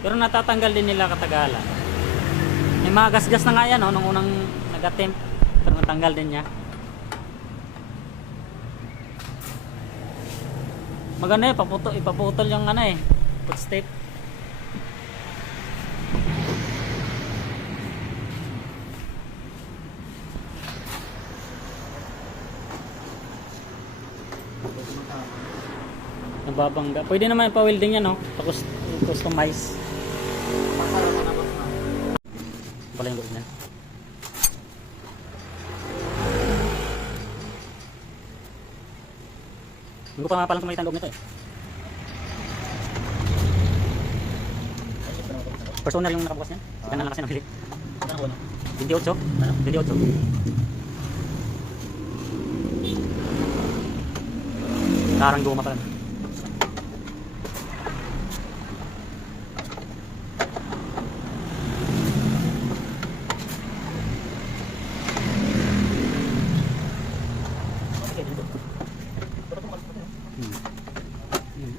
Pero natatanggal din nila katagalan. May mga gasgas na nga yan, nung unang nag-attempt. Pero natanggal din niya. Maganda ipaputol yung footstep. Nababangga. Pwede naman pa-welding yan, no? Tapos customize. Pala yung loob niya. Hindi ko pa palang kumakita ang loob nito eh. First owner yung nakabukas niya. Sika na lang kasi nabili. Ano ano? 28. Ano? 28. Karang guma pala.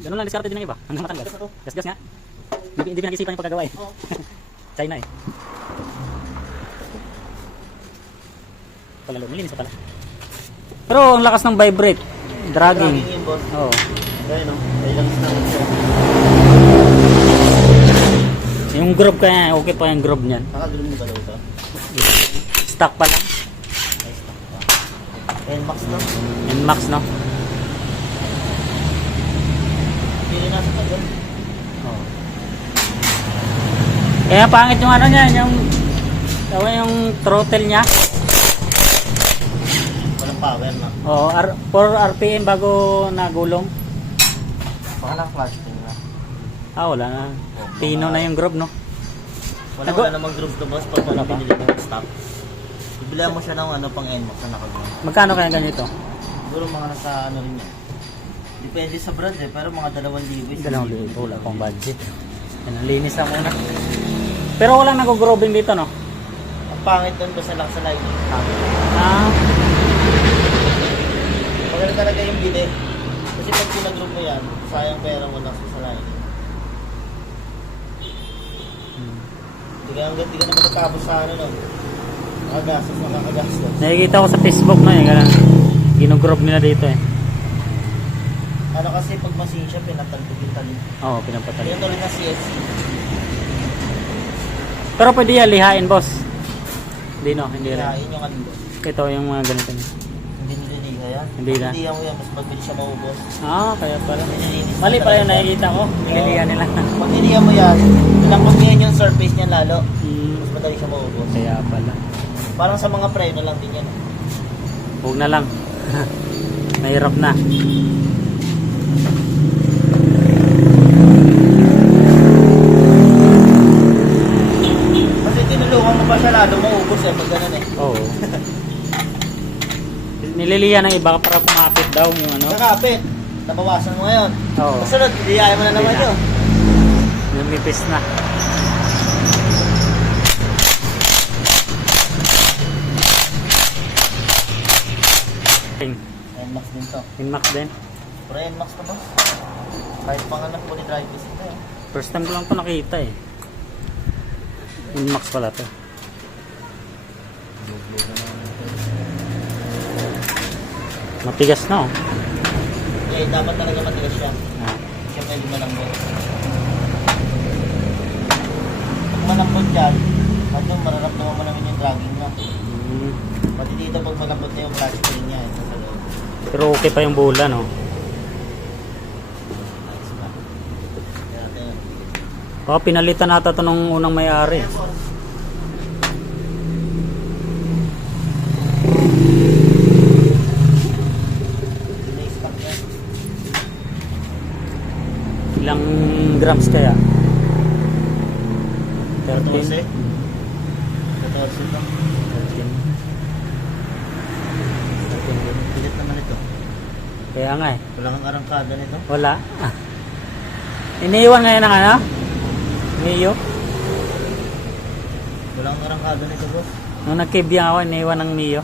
Ganun lang diskarte din ng iba hanggang matanggal. Gas-gas nga. Hindi pinag-isipan yung pagkagawa eh. China eh. Palalo, malinis pa pala. Pero ang lakas ng vibrate. Dragging. Yung boss. Oo. Kaya no, ay lang sa siya. Yung groove kaya, okay pa yung groove niyan. Nakagulong mo ba daw ito? Stock pa lang. Ay, stock pa. NMAX no? NMAX no? Pili na sa tagal. Oo. Kaya pangit yung ano niya, yung throttle niya. Walang power no? Oo, 4 RPM bago nagulong. Baka lang clutch din na. Wala na. Pino na yung groove no? Wala namang groove to boss pag Wala wala pa? pinili mo stop. Bibilihan mo siya ng ano pang NMAX na nakagulong. Magkano kaya ganito? Siguro mga nasa ano rin yan. Depende sa brand eh, pero mga 2,000 is. Dalawang libo, wala pang budget. Yan, ang linis lang muna. Pero walang nag-grooving dito no? Ang pangit doon basta lang sa lighting. Maganda talaga yung bili. Kasi pag pinag-group mo yan, sayang pera mo lang sa lighting. Hindi ka naman natapos sa ano nun. Nakakagastos. Nakikita ko sa Facebook no eh, ganun. Ginugroove nila dito eh. Ano kasi pag machine siya, pinatalbog yung talib. Oo, pinapatali. Kaya tuloy na CFC. Pero pwede yan, lihain boss. Hindi no, hindi Kaya rin. yun yung kanilo. Ito yung mga ganito niya. Hindi nililiha yan. Hindi na. Nililiha mo yan, mas mabilis siya maubos. Kaya pala. Nililinis Mali na pala yung talaga. nakikita ko. Nililihan nila. Pag niliha mo yan, pinakamihan yung surface niya lalo. Hmm, Mas madali siya maubos. kaya pala. Parang sa mga preno lang din yan. Huwag na lang. Mahirap na. Kasi tinulungan mo pa siya lalo maubos eh, pag ganun eh. Oo. Nililihan ng iba para pumapit daw yung ano. Nakapit, nabawasan mo ngayon. Oo. Kasunod, lihain mo na naman Hindi na. yun. Lumipis na. NMAX din to. Inmax din. Pero NMAX to ba? Kahit panganak po ni Drivers ito eh. First time ko lang ito nakita eh. Inmax pala to. Matigas na oh. Eh, dapat talaga matigas siya. Ah. Siya pwede malambot. Pag malambot yan, ano, mararamdaman mo naman yung dragging niya. Mm. Pati dito pag malambot na yung clutch spring niya. Ito sa loob. Pero okay pa yung bola no. Ayos ba? Kaya natin. Pinalitan nata ito nung unang may-ari. Ina-stock yan. Ilang grams kaya? 14? 14 13. ito. 13. Pilit naman ito. Kaya nga eh. Wala kang arangkada nito. Wala. Iniiwan ngayon ng ano? Mio. Wala kang arangkada nito, boss. Nung nagkibiyang ako, iniiwan ng Mio.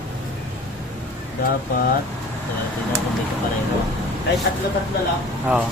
Dapat, tingnan ko may kapareho. Kahit tatlo lang. Oo.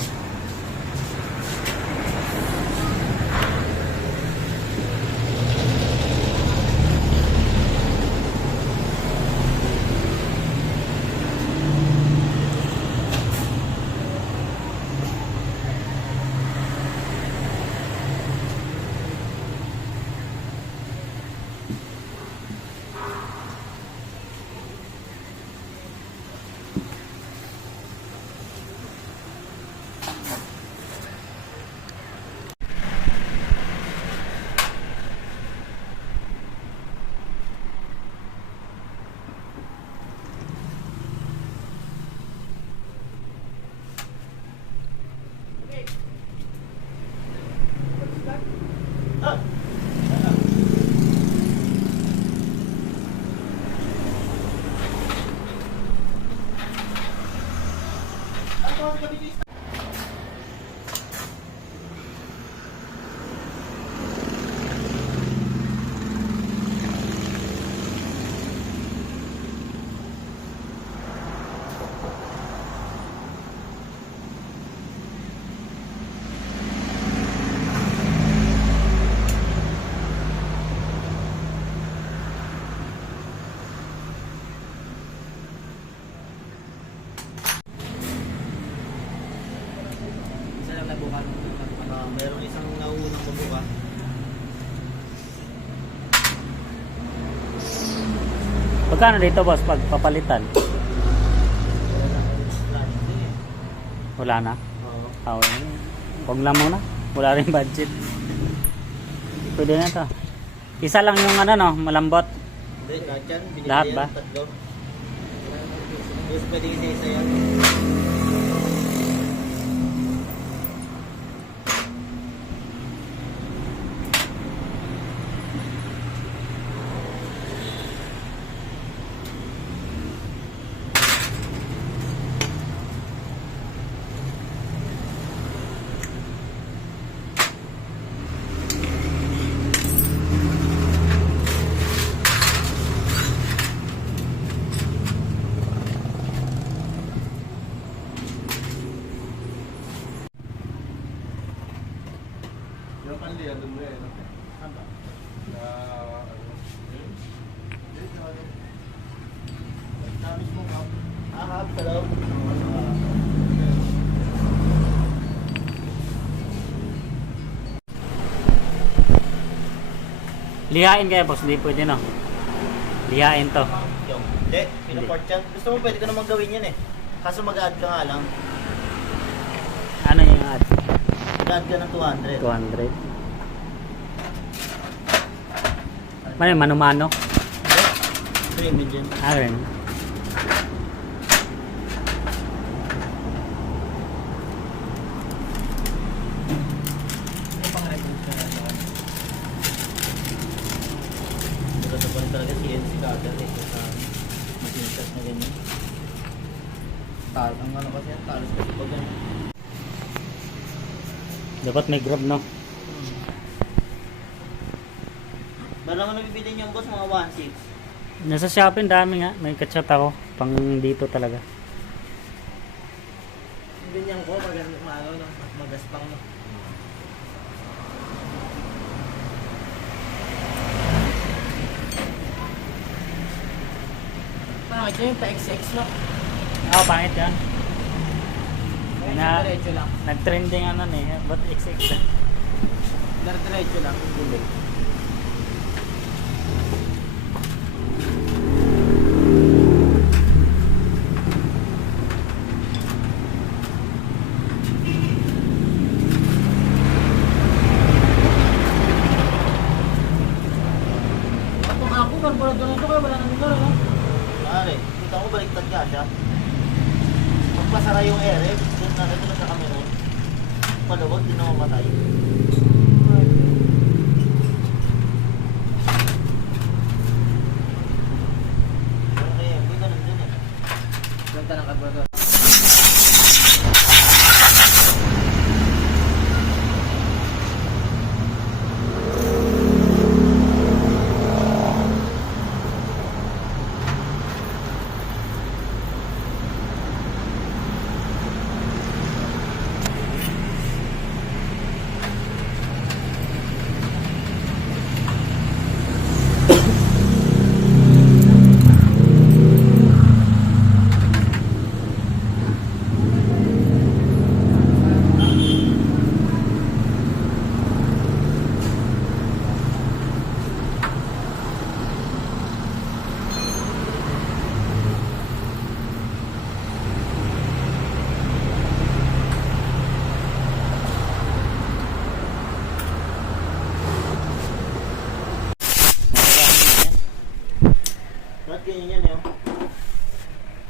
Isa lang nabukan. Meron isang nauunang mabuka. Pagkano dito boss pag papalitan? Wala na? Oo. Okay. Huwag lang muna. Wala rin budget. Pwede na to. Isa lang yung ano no, malambot. Hindi, lahat yan. Binili Lahat yan, ba? Tatlo. Gusto pwede isa-isa yan. Yung kanli, andun mo yan. Ano? Sabi mo ka. Ahab, hello. Lihain kaya boss, hindi pwede no. Lihain to. Yung, hindi, pinaport yan. Gusto mo pwede ko naman gawin yan eh. Kaso mag-add ka nga lang. Ano yung ads? Mag-add ka ng 200. 200. Ano yung mano-mano? Premium dyan. Ah, rin. May pang-record ka na doon. Maganda pa rin talaga CNC cutter eh. Sa machine shop na ganyan. Ang ano kasi yan, talos kasi pag ganyan. Dapat may grab no. Meron naman nabibili niyong boss, mga 1.6. Nasa Shopee dami nga, may kachat ako pang dito talaga. Ganyan ko, maganda maano, no? Magaspang, no? Pangit yun, pa-XX, no? Ah, pangit yan. Na- Diretso lang. Nag-trending ano eh, ba't XX? Diretso lang. Hindi. Kapag ako, karburador na ito, kaya wala nang motor, no? Pare, kita mo baliktad ka siya. Pagpasara yung air eh, doon na ito na sa kami noon. Palawag, di na mamatay. Okay, hindi ganun din eh. Ganda ng karburador. Ba't ganyan yan eh? Oh?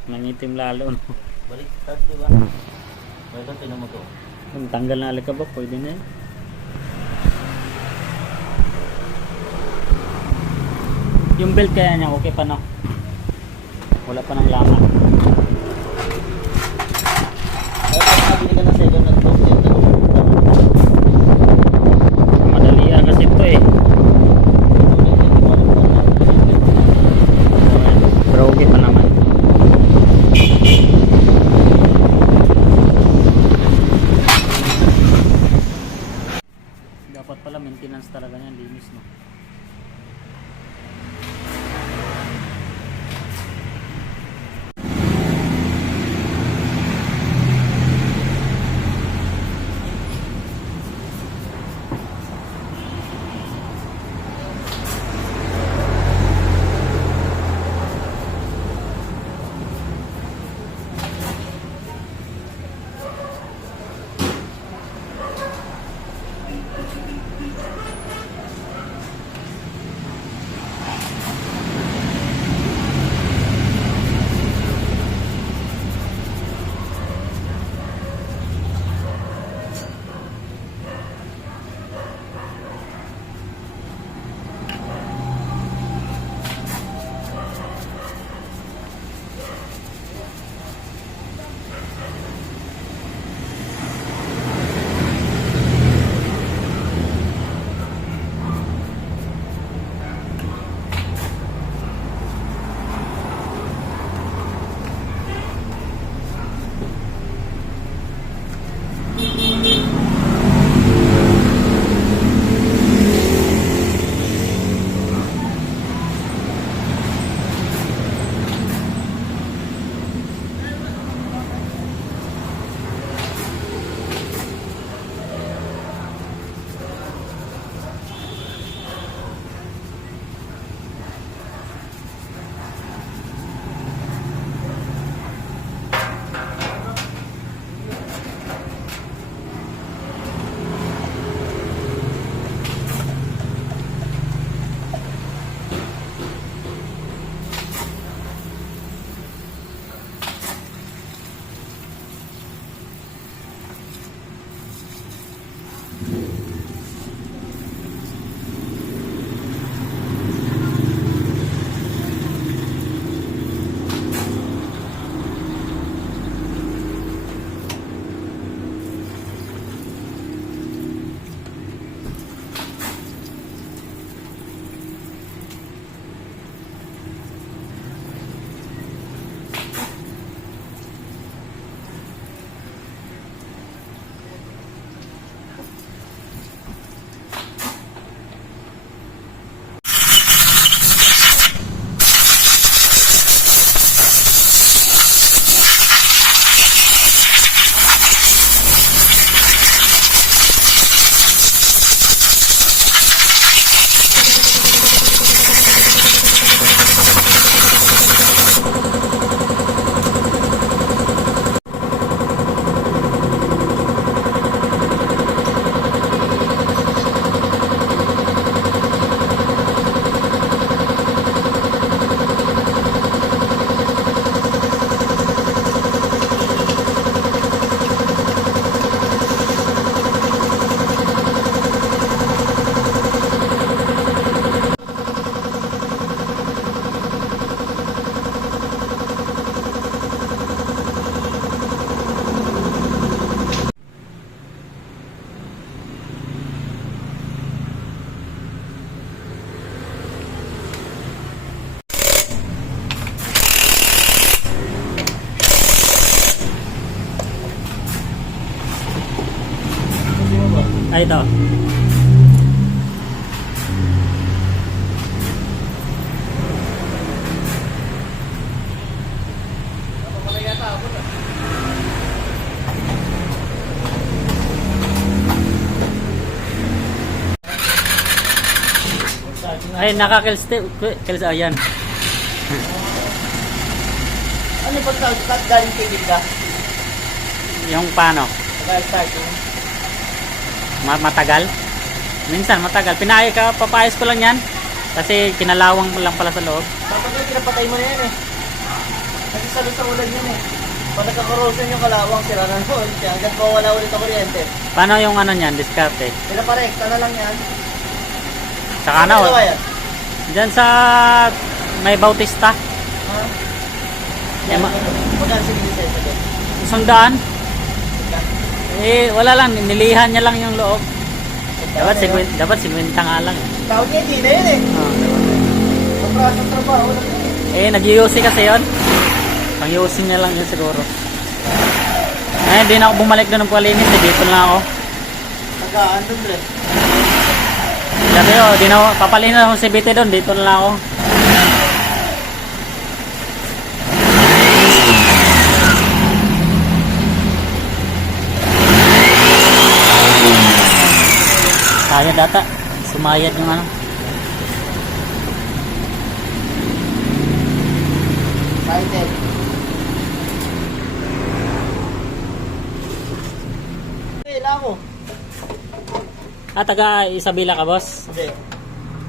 Nangitim lalo no. Baliktad, di ba? Ito, tinan mo to. Kung tanggal na alikabok, pwede na yan. Yung belt kaya niya, okay pa no? Wala pa ng laman. Pero bibili ka ng second hand box, yan talaga. Madalian kasi ito eh. Broken pa naman. Dapat pala maintenance talaga niyan, linis no. Ay, ito. Ay, nakakils, ayan. Ano ba start galing kay Gilda? Yung paano? Starting. Matagal? Minsan matagal. Papayos ko lang yan. Kasi kinalawang lang pala sa loob. Dapat na pinapatay mo na yan eh. Kasi sabi sa ulan yun eh. Pag nagka-corrosion yung kalawang, sira na noon. Kaya hanggang mawala ulit ang kuryente. Paano yung ano niyan? Diskarte. Pinaparekta na lang yan. Saka na. Ano yan? Diyan sa may Bautista. Ha? Eh, Magkano si Vincent doon? 100. Eh, wala lang. Nilihan niya lang yung loob. Dapat 50 nga lang. Tawag niya, hindi na yun eh. Ang prasa ng trabaho lang yun eh. Eh, nag-UC kasi yun. Pang-UC niya lang yun siguro. Eh, di na ako bumalik doon ng palinis. Eh, dito lang ako. Tagaan doon, Dre. Sabi ko, di na ako, papalinis ako si BT doon. Dito lang ako. Sayad data. Sumayad yung ano. Excited. Kailangan mo. Taga Isabela ka, boss? Hindi.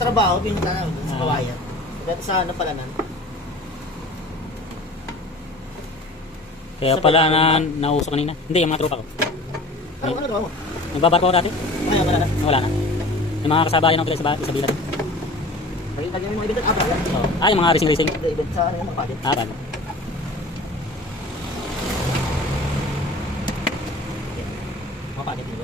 Trabaho, pinunta namin dun sa kawayan. Dahil sa ano pala nan. Kaya pala na nauso kanina. Hindi, yung mga tropa ko. Ano trabaho mo? Nagbabarko ako dati. Kaya wala na. Wala na. Yung mga kasabayan ako pala sa Isabela. Nakita niyo yung mga event at abra. So, yung mga racing. Hindi, event sa ano yung mga paget. Bago. Mga paget nila.